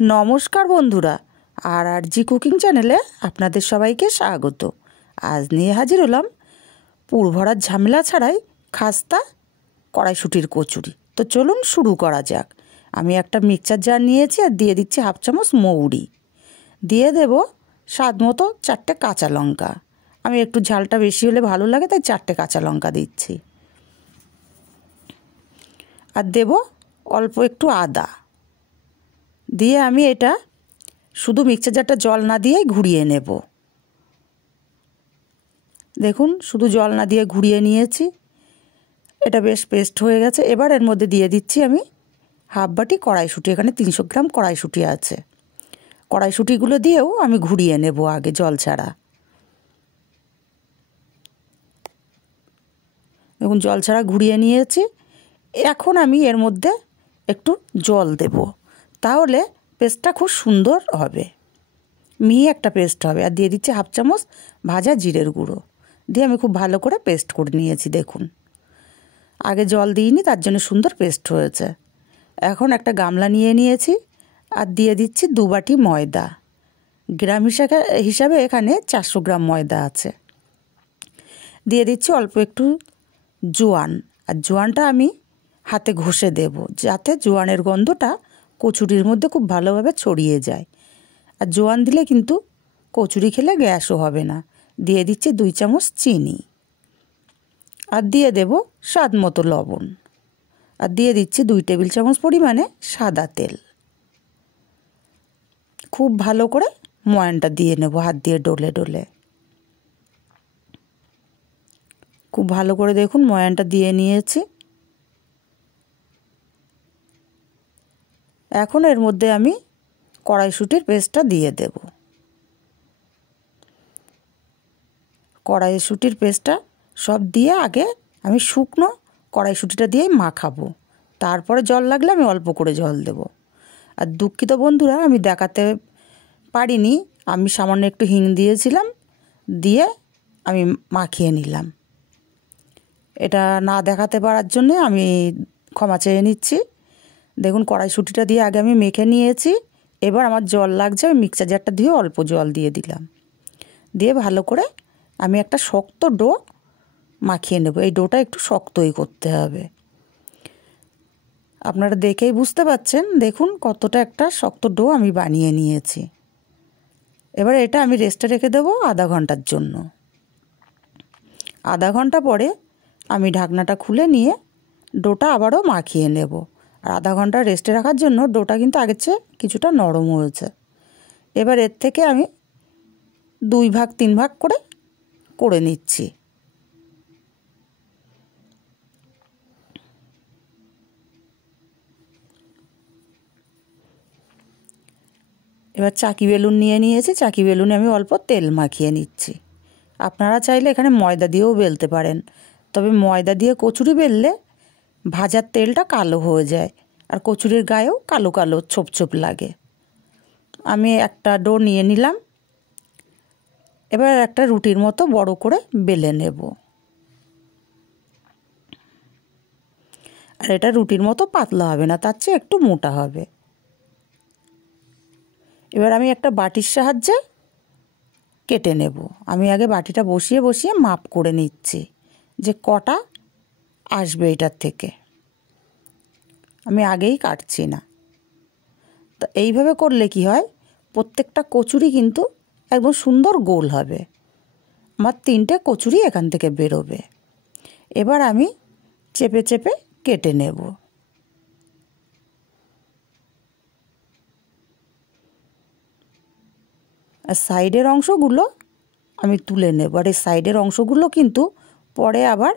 নমস্কার বন্ধুরা, আর কুকিং চ্যানেলে আপনাদের সবাইকে স্বাগত। আজ নিয়ে হাজির হলাম পুর ভরার ঝামেলা ছাড়াই খাস্তা কড়াইশুঁটির কচুরি। তো চলুন শুরু করা যাক। আমি একটা মিক্সচার জার নিয়েছি আর দিয়ে দিচ্ছি হাফ চামচ মৌরি, দিয়ে দেব স্বাদ মতো 4টে কাঁচা লঙ্কা। আমি একটু ঝালটা বেশি হলে ভালো লাগে, তাই 4টে কাঁচা লঙ্কা দিচ্ছি। আর দেব অল্প একটু আদা দিয়ে আমি এটা শুধু মিক্সচার জারটা জল না দিয়েই ঘুরিয়ে নেব। দেখুন, শুধু জল না দিয়ে ঘুরিয়ে নিয়েছি, এটা বেশ পেস্ট হয়ে গেছে। এবার এর মধ্যে দিয়ে দিচ্ছি আমি হাফ বাটি কড়াইশুঁটি। এখানে 300 গ্রাম কড়াইশুঁটি আছে। কড়াইশুঁটিগুলো দিয়েও আমি ঘুরিয়ে নেব আগে জল ছাড়া। দেখুন, জল ছাড়া ঘুরিয়ে নিয়েছি। এখন আমি এর মধ্যে একটু জল দেব, তাহলে পেস্টটা খুব সুন্দর হবে, মিহি একটা পেস্ট হবে। আর দিয়ে দিচ্ছি হাফ চামচ ভাজা জিরের গুঁড়ো, দিয়ে আমি খুব ভালো করে পেস্ট করে নিয়েছি। দেখুন, আগে জল দিইনি, তার জন্য সুন্দর পেস্ট হয়েছে। এখন একটা গামলা নিয়ে নিয়েছি আর দিয়ে দিচ্ছি 2 বাটি ময়দা। গ্রাম হিসাবে এখানে 400 গ্রাম ময়দা আছে। দিয়ে দিচ্ছি অল্প একটু জোয়ান, আর জোয়ানটা আমি হাতে ঘষে দেব, যাতে জোয়ানের গন্ধটা কচুরির মধ্যে খুব ভালোভাবে ছড়িয়ে যায়। আর জোয়ান দিলে কিন্তু কচুরি খেলে গ্যাসও হবে না। দিয়ে দিচ্ছি 2 চামচ চিনি, আর দিয়ে দেব স্বাদ মতো লবণ, আর দিয়ে দিচ্ছি 2 টেবিল চামচ পরিমাণে সাদা তেল। খুব ভালো করে ময়ানটা দিয়ে নেব হাত দিয়ে ডলে ডলে। খুব ভালো করে দেখুন ময়ানটা দিয়ে নিয়েছি। এখন এর মধ্যে আমি কড়াইশুঁটির পেস্টটা দিয়ে দেব। কড়াইশুঁটির পেস্টটা সব দিয়ে আগে আমি শুকনো কড়াইশুঁটিটা দিয়েই মাখাবো, তারপরে জল লাগলে আমি অল্প করে জল দেব। আর দুঃখিত বন্ধুরা, আমি দেখাতে পারিনি, আমি সামান্য একটু হিং দিয়েছিলাম, দিয়ে আমি মাখিয়ে নিলাম। এটা না দেখাতে পারার জন্যে আমি ক্ষমা চেয়ে নিচ্ছি। দেখুন, কড়াইশুঁটিটা দিয়ে আগে আমি মেখে নিয়েছি। এবার আমার জল লাগছে, আমি মিক্সচার জারটা দিয়ে অল্প জল দিয়ে দিলাম। দিয়ে ভালো করে আমি একটা শক্ত ডো মাখিয়ে নেব। এই ডোটা একটু শক্তই করতে হবে। আপনারা দেখেই বুঝতে পারছেন, দেখুন কতটা একটা শক্ত ডো আমি বানিয়ে নিয়েছি। এবার এটা আমি রেস্টে রেখে দেবো আধা ঘন্টার জন্য। আধা ঘন্টা পরে আমি ঢাকনাটা খুলে নিয়ে ডোটা আবারও মাখিয়ে নেব। আর আধা ঘন্টা রেস্টে রাখার জন্য ডোটা কিন্তু আগের চেয়ে কিছুটা নরম হয়েছে। এবার এর থেকে আমি 2 ভাগ 3 ভাগ করে নিচ্ছি। এবার চাকি বেলুন নিয়ে নিয়েছি, চাকি বেলুনে আমি অল্প তেল মাখিয়ে নিচ্ছি। আপনারা চাইলে এখানে ময়দা দিয়েও বেলতে পারেন, তবে ময়দা দিয়ে কচুরি বেললে ভাজার তেলটা কালো হয়ে যায়, আর কচুরির গায়েও কালো কালো ছোপ ছোপ লাগে। আমি একটা ডো নিয়ে নিলাম। এবার একটা রুটির মতো বড় করে বেলে নেব। আর এটা রুটির মতো পাতলা হবে না, তার চেয়ে একটু মোটা হবে। এবার আমি একটা বাটির সাহায্যে কেটে নেব। আমি আগে বাটিটা বসিয়ে বসিয়ে মাপ করে নিচ্ছি যে কটা আসবে এটার থেকে। আমি আগেই কাটছি না। তো এইভাবে করলে কি হয়, প্রত্যেকটা কচুরি কিন্তু একদম সুন্দর গোল হবে। আমার 3টে কচুরি এখান থেকে বেরোবে। এবার আমি চেপে চেপে কেটে নেব। আর সাইডের অংশগুলো আমি তুলে নেব। আর এই সাইডের অংশগুলো কিন্তু পরে আবার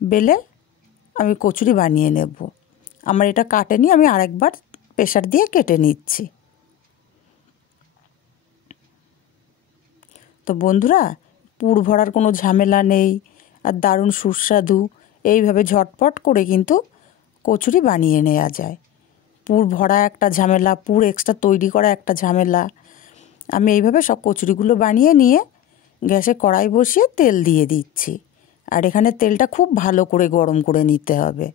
বেলে আমি কচুরি বানিয়ে নেব। আমার এটা কাটেনি, আমি আরেকবার প্রেসার দিয়ে কেটে নিচ্ছি। তো বন্ধুরা, পুর ভরার কোনো ঝামেলা নেই, আর দারুণ সুস্বাদু। এইভাবে ঝটপট করে কিন্তু কচুরি বানিয়ে নেওয়া যায়। পুর ভরা একটা ঝামেলা, পুর এক্সট্রা তৈরি করা একটা ঝামেলা। আমি এইভাবে সব কচুরিগুলো বানিয়ে নিয়ে গ্যাসে কড়াই বসিয়ে তেল দিয়ে দিচ্ছি। আর এখানে তেলটা খুব ভালো করে গরম করে নিতে হবে।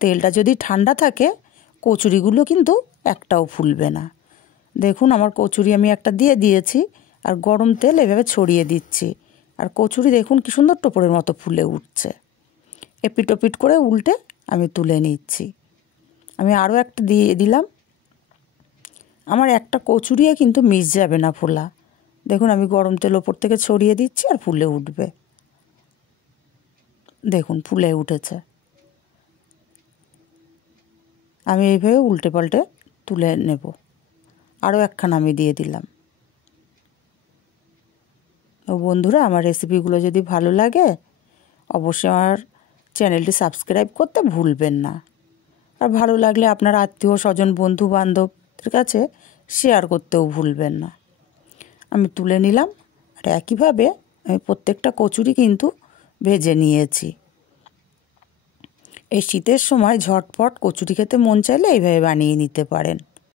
তেলটা যদি ঠান্ডা থাকে, কচুরিগুলো কিন্তু একটাও ফুলবে না। দেখুন আমার কচুরি আমি একটা দিয়ে দিয়েছি, আর গরম তেল এভাবে ছড়িয়ে দিচ্ছি। আর কচুরি দেখুন কি সুন্দর টোপরের মতো ফুলে উঠছে। এপিট ওপিট করে উল্টে আমি তুলে নিচ্ছি। আমি আরও একটা দিয়ে দিলাম। আমার একটা কচুরিও কিন্তু মিস যাবে না ফোলা। দেখুন আমি গরম তেল ওপর থেকে ছড়িয়ে দিচ্ছি আর ফুলে উঠবে। দেখুন ফুলে উঠেছে। আমি এইভাবে উল্টে পাল্টে তুলে নেব। আরও একখানা আমি দিয়ে দিলাম। ও বন্ধুরা, আমার রেসিপিগুলো যদি ভালো লাগে অবশ্যই আমার চ্যানেলটি সাবস্ক্রাইব করতে ভুলবেন না। আর ভালো লাগলে আপনার আত্মীয় স্বজন বন্ধু বান্ধবদের কাছে শেয়ার করতেও ভুলবেন না। আমি তুলে নিলাম। আর একইভাবে আমি প্রত্যেকটা কচুরি কিন্তু ভেজে নিয়েছি। এই শীতের সময় ঝটপট কচুরি খেতে মন চাইলে এইভাবে বানিয়ে নিতে পারেন।